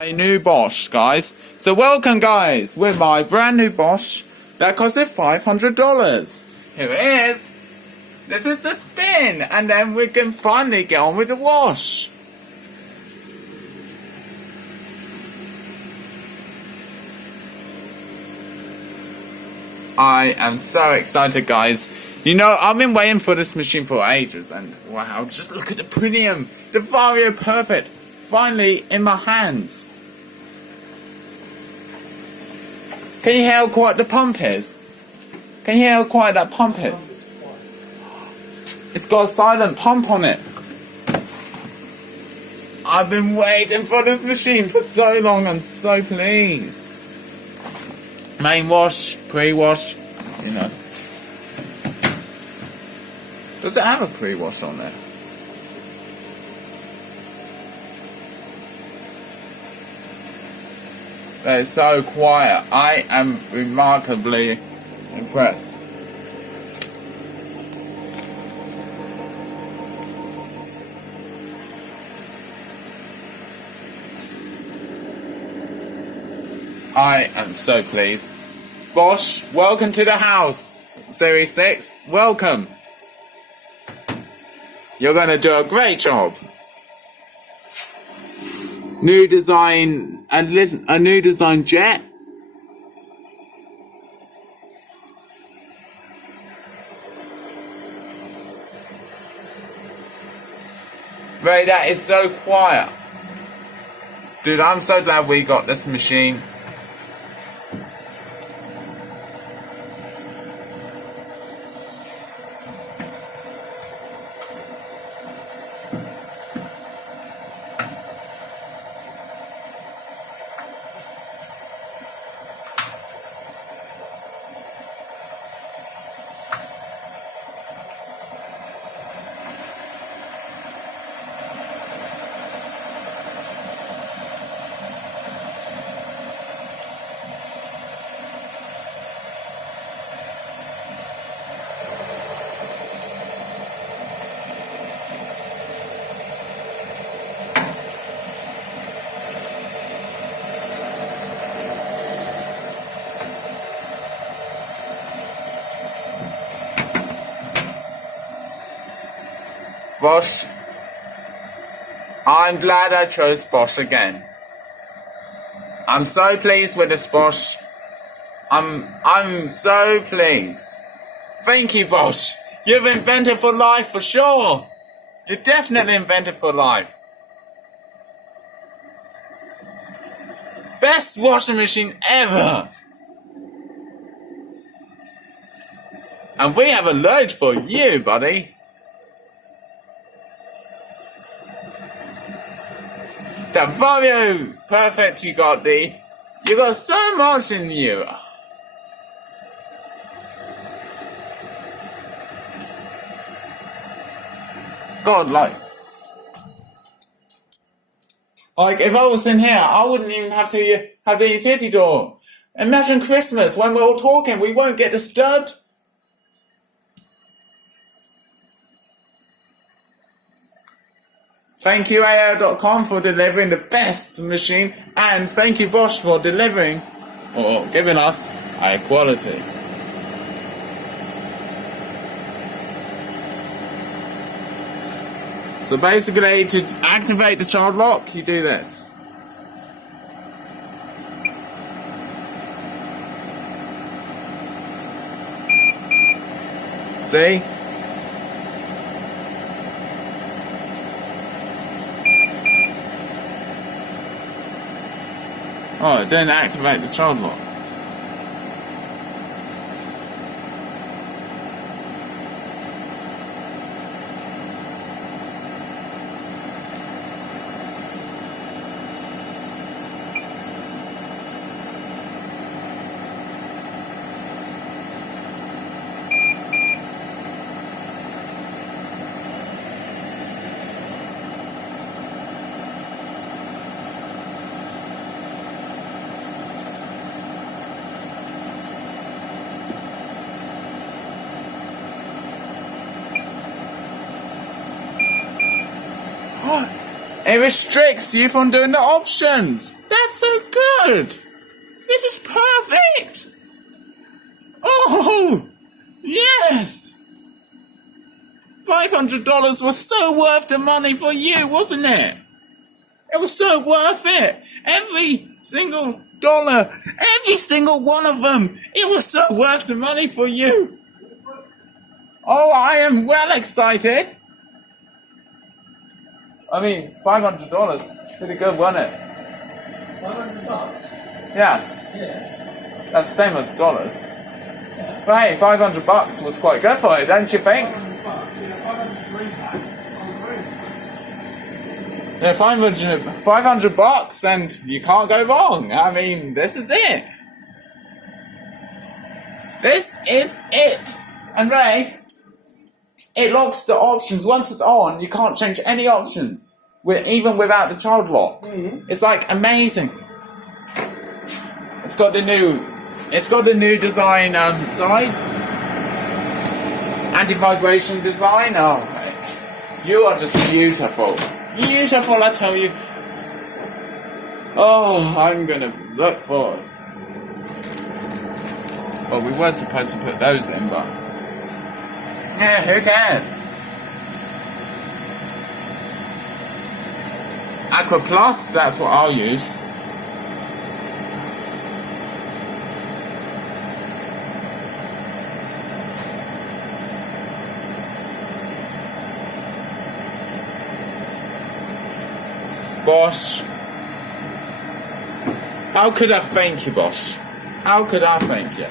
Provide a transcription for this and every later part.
A new Bosch, guys. So welcome, guys, with my brand new Bosch that costed $500. Here it is. This is the spin, and then we can finally get on with the wash. I am so excited, guys. You know, I've been waiting for this machine for ages, and wow, just look at the premium, the Vario Perfect, finally in my hands. Can you hear how quiet the pump is? Can you hear how quiet that pump is? It's got a silent pump on it. I've been waiting for this machine for so long. I'm so pleased. Main wash, pre-wash, you know. Does it have a pre-wash on there? But it's so quiet. I am remarkably impressed. I am so pleased. Bosch, welcome to the house. Series 6, welcome. You're going to do a great job. New design, a new design jet. Ray, that is so quiet. Dude, I'm so glad we got this machine. Bosch, I'm glad I chose Bosch again. I'm so pleased with this Bosch. I'm so pleased. Thank you, Bosch. You've invented for life for sure. You definitely invented for life. Best washing machine ever. And we have a load for you, buddy. That Vario Perfect you got, D. You got so much in you. God, like if I was in here, I wouldn't even have to have the utility door. Imagine Christmas when we're all talking, we won't get disturbed. Thank you AO.com for delivering the best machine, and thank you Bosch for delivering or giving us high quality. So basically, to activate the child lock, you do this. See? Oh, it didn't activate the child lock. It restricts you from doing the options. That's so good. This is perfect. Oh, yes. $500 was so worth the money for you, wasn't it? It was so worth it. Every single dollar, every single one of them. It was so worth the money for you. Oh, I am well excited. I mean, $500. Pretty good, wasn't it? $500? Yeah. That's same as dollars. But hey, $500 was quite good for it, don't you think? $500, yeah, 500 greenbacks. Yeah, $500 and you can't go wrong. I mean, this is it. This is it. And Ray, it locks the options. Once it's on, you can't change any options. Even without the child lock. Mm-hmm. It's like amazing. It's got the new design sides. Anti-vibration design. Oh, you are just beautiful. Beautiful, I tell you. Oh, I'm gonna look forward. Well, we were supposed to put those in, but yeah, who cares? Aqua Plus, that's what I'll use. Boss. How could I thank you, boss? How could I thank you?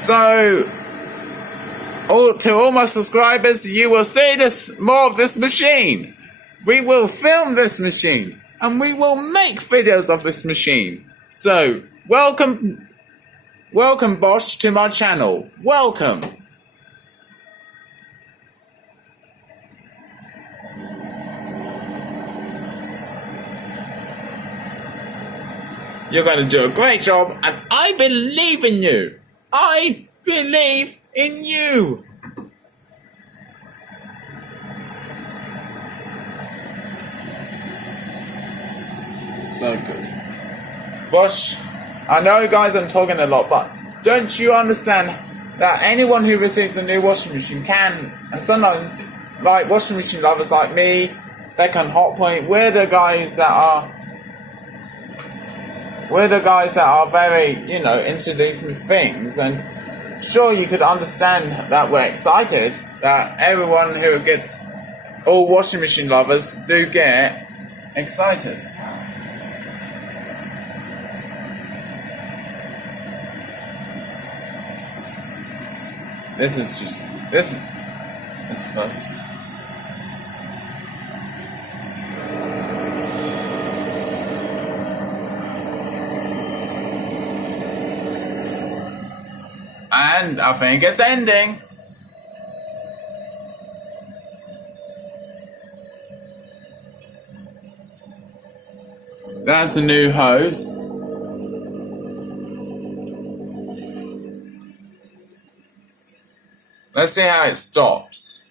So, to all my subscribers, you will see more of this machine. We will film this machine, and we will make videos of this machine. So, welcome, Bosch, to my channel. Welcome. You're going to do a great job, and I believe in you. I believe in you. So good. Bosch, I know guys I'm talking a lot, but don't you understand that anyone who receives a new washing machine can, and sometimes, like washing machine lovers like me, Beck and Hotpoint, we're the guys that are very, into these things, and sure you could understand that we're excited, that everyone who gets, all washing machine lovers do get excited. This is perfect. And I think it's ending. That's the new hose. Let's see how it stops.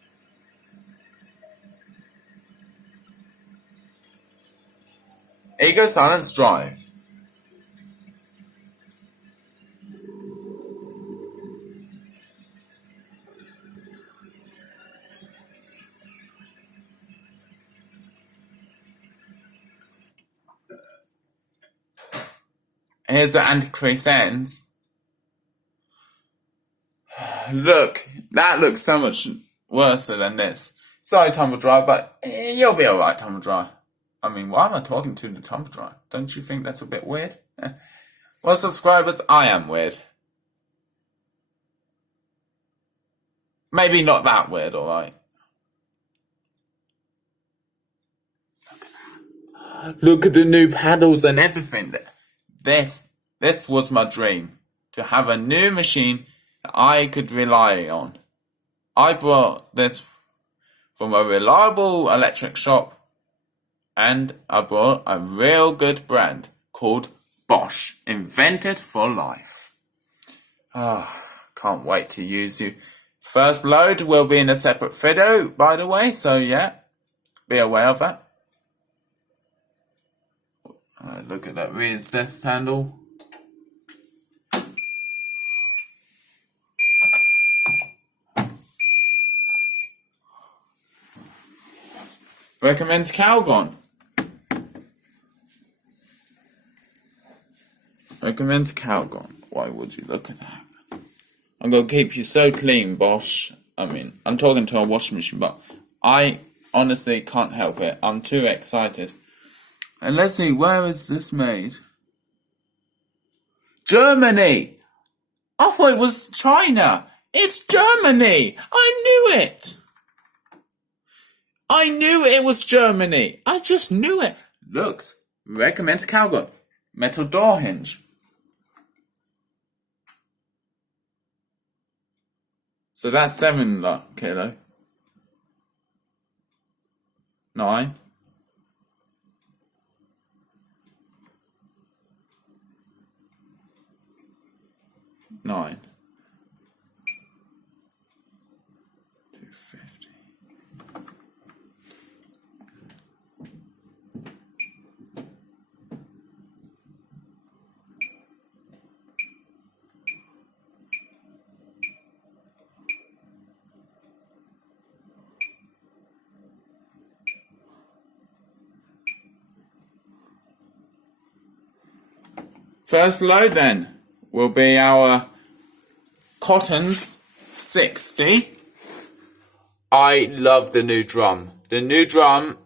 Eco Silence Drive. Here's the anti-crease settings. Look, that looks so much worse than this. Sorry, Tumble Dry, but you'll be alright, Tumble Dry. I mean, why am I talking to the Tumble Dry? Don't you think that's a bit weird? Well, subscribers, I am weird. Maybe not that weird, alright? Look at the new paddles and everything. This was my dream. To have a new machine that I could rely on. I brought this from a reliable electric shop, and I brought a real good brand called Bosch, invented for life. Ah, can't wait to use you. First load will be in a separate video, by the way, so yeah, be aware of that. Look at that recessed handle. Recommends Calgon. Recommends Calgon. Why would you look at that? I'm gonna keep you so clean, Bosch. I mean, I'm talking to a washing machine, but I honestly can't help it. I'm too excited. And let's see, where is this made? Germany! I thought it was China. It's Germany! I knew it! I knew it was Germany. I just knew it. Looked. Recommends Calgon. Metal door hinge. So that's 7 kilo. 9. 9. 250. First load then will be our Cottons 60. I love the new drum. The new drum,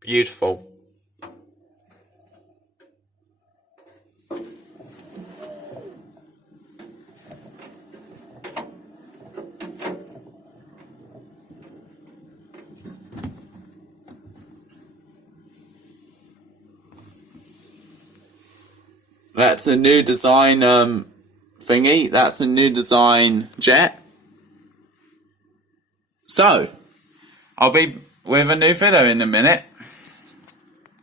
beautiful. That's a new design thingy. That's a new design jet. So, I'll be with a new video in a minute.